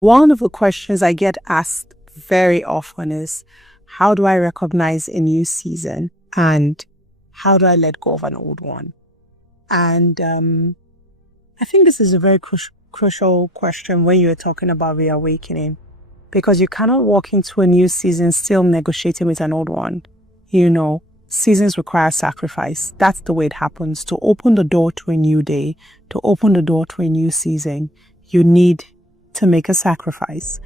One of the questions I get asked very often is, how do I recognize a new season and how do I let go of an old one? And I think this is a very crucial question when you're talking about reawakening, because you cannot walk into a new season still negotiating with an old one. Seasons require sacrifice. That's the way it happens. To open the door to a new day, to open the door to a new season, you need to make a sacrifice.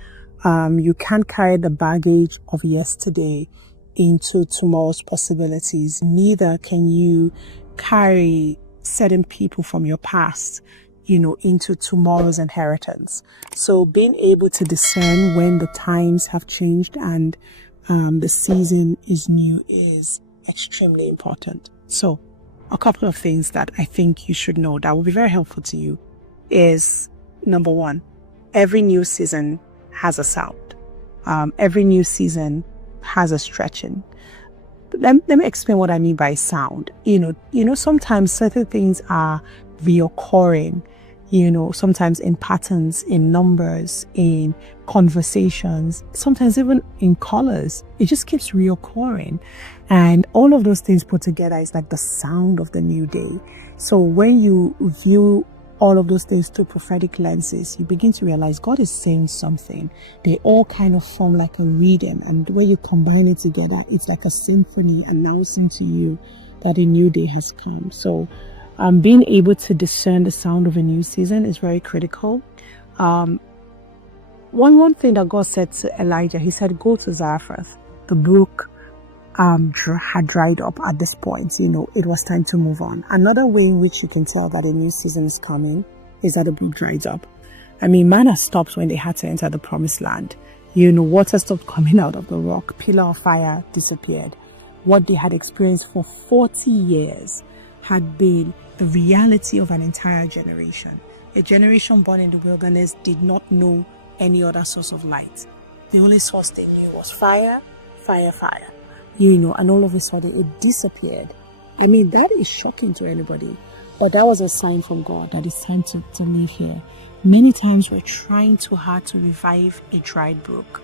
You can't carry the baggage of yesterday into tomorrow's possibilities. Neither can you carry certain people from your past, into tomorrow's inheritance. So being able to discern when the times have changed and the season is new is extremely important. So a couple of things that I think you should know that will be very helpful to you is, number one, every new season has a sound. Every new season has a stretching. Let me explain what I mean by sound. Sometimes certain things are reoccurring, sometimes in patterns, in numbers, in conversations, sometimes even in colors. It just keeps reoccurring. And all of those things put together is like the sound of the new day. So when you view all of those things through prophetic lenses, you begin to realize God is saying something. They all kind of form like a rhythm, and when you combine it together, it's like a symphony announcing to you that a new day has come. So being able to discern the sound of a new season is very critical. One thing that God said to Elijah, he said, go to Zarephath. The brook had dried up at this point. It was time to move on. Another way in which you can tell that a new season is coming is that the brook dries up. Manna stopped when they had to enter the promised land. Water stopped coming out of the rock. Pillar of fire disappeared. What they had experienced for 40 years had been the reality of an entire generation. A generation born in the wilderness did not know any other source of light. The only source they knew was fire, fire, fire. And all of a sudden it disappeared. That is shocking to anybody. But that was a sign from God that it's time to live here. Many times we're trying too hard to revive a dried brook,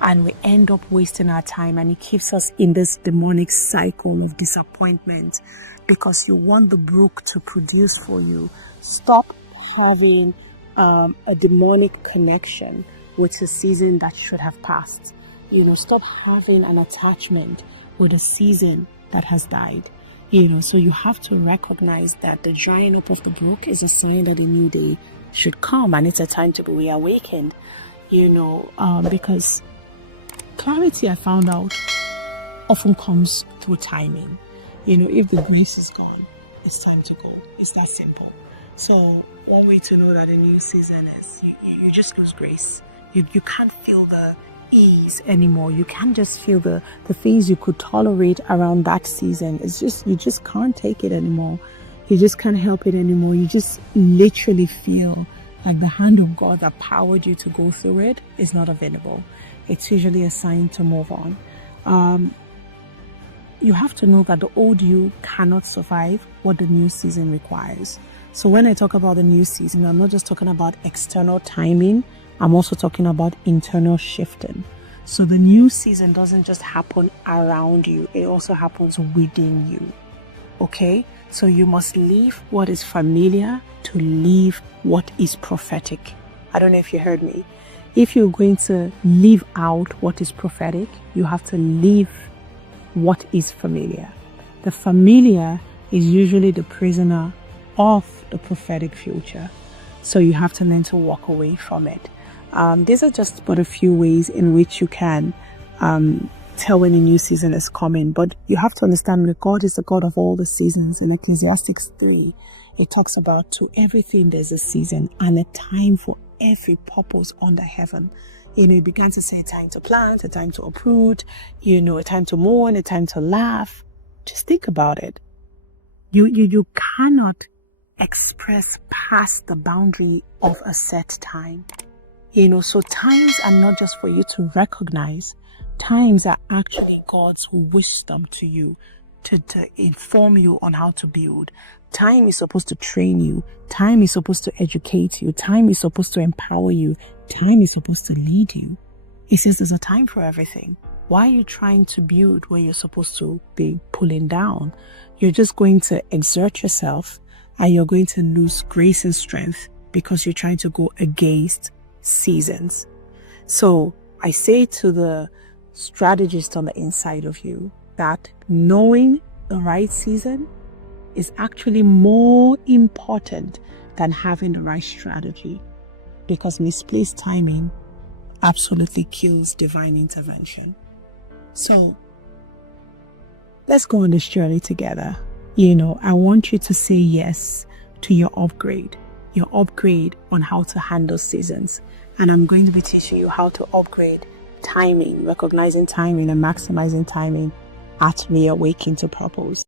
and we end up wasting our time, and it keeps us in this demonic cycle of disappointment because you want the brook to produce for you. Stop having a demonic connection with a season that should have passed. Stop having an attachment with a season that has died. So you have to recognize that the drying up of the brook is a sign that a new day should come, and it's a time to be reawakened. Because clarity, I found out, often comes through timing. If the grace is gone, it's time to go. It's that simple. So one way to know that a new season is you just lose grace. You can't feel the ease anymore. You can't just feel the things you could tolerate around that season. It's just, you just can't take it anymore. You just can't help it anymore. You just literally feel like the hand of God that powered you to go through it is not available. It's usually a sign to move on. You have to know that the old you cannot survive what the new season requires. So when I talk about the new season, I'm not just talking about external timing. I'm also talking about internal shifting. So the new season doesn't just happen around you. It also happens within you. Okay? So you must leave what is familiar to live what is prophetic. I don't know if you heard me. If you're going to live out what is prophetic, you have to live what is familiar. The familiar is usually the prisoner of the prophetic future. So you have to learn to walk away from it. These are just but a few ways in which you can tell when a new season is coming. But you have to understand that God is the God of all the seasons. In Ecclesiastes 3, it talks about to everything there's a season and a time for every purpose under heaven. It began to say a time to plant, a time to uproot, a time to mourn, a time to laugh. Just think about it. You cannot express past the boundary of a set time. So times are not just for you to recognize. Times are actually God's wisdom to you. to inform you on how to build. Time is supposed to train you. Time is supposed to educate you. Time is supposed to empower you. Time is supposed to lead you. He says there's a time for everything. Why are you trying to build where you're supposed to be pulling down? You're just going to exert yourself and you're going to lose grace and strength because you're trying to go against seasons. So I say to the strategist on the inside of you that knowing the right season is actually more important than having the right strategy, because misplaced timing absolutely kills divine intervention. So let's go on this journey together. I want you to say yes to your upgrade on how to handle seasons. And I'm going to be teaching you how to upgrade timing, recognizing timing and maximizing timing at Reawaken to Purpose.